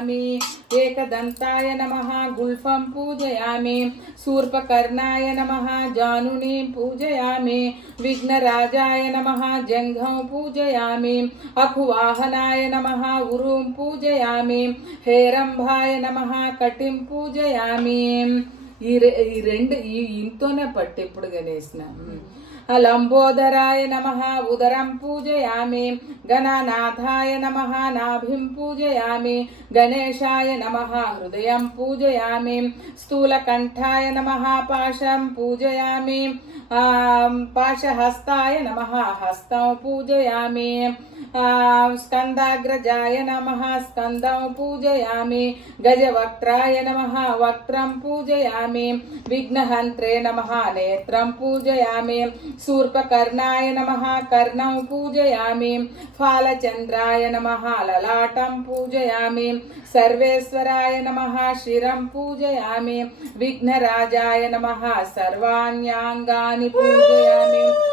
एकदन्ताय नमः गुल्फं पूजयामि। शूर्पकर्णाय नमः जानुनीं पूजयामि। विघ्नराजाय नमः जङ्घं पूजयामि। अखुवाहनाय नमः उरुं पूजयामि। हेरम्भाय नमः कटिं पूजयामि। ఈ రెండు ఇంతోనే పట్టు ఎప్పుడు గణేసిన. లంబోదరాయ నమః ఉదరం పూజయామి. గణనాథాయ నమః నాభిం పూజయామి. గణేశాయ నమః హృదయం పూజయామి. స్థూలకంఠాయ నమః పాశం పూజయామి. పాశహస్తాయ నమః హస్తం పూజయామి. స్కందాగ్రజాయ నమః స్కందం పూజయామి. గజవక్త్రాయ నమః వక్త్రం పూజయామి. విఘ్నహంత్రే నమః నేత్రం పూజయామి. శూర్పకర్ణాయ నమః కర్ణం పూజయామి. ఫాలచంద్రాయ నమః లలాటం పూజయామి. సర్వేశ్వరాయ నమః శిరం పూజయామి. విఘ్నరాజాయ నమః సర్వాణ్యాంగాని పూజయామి.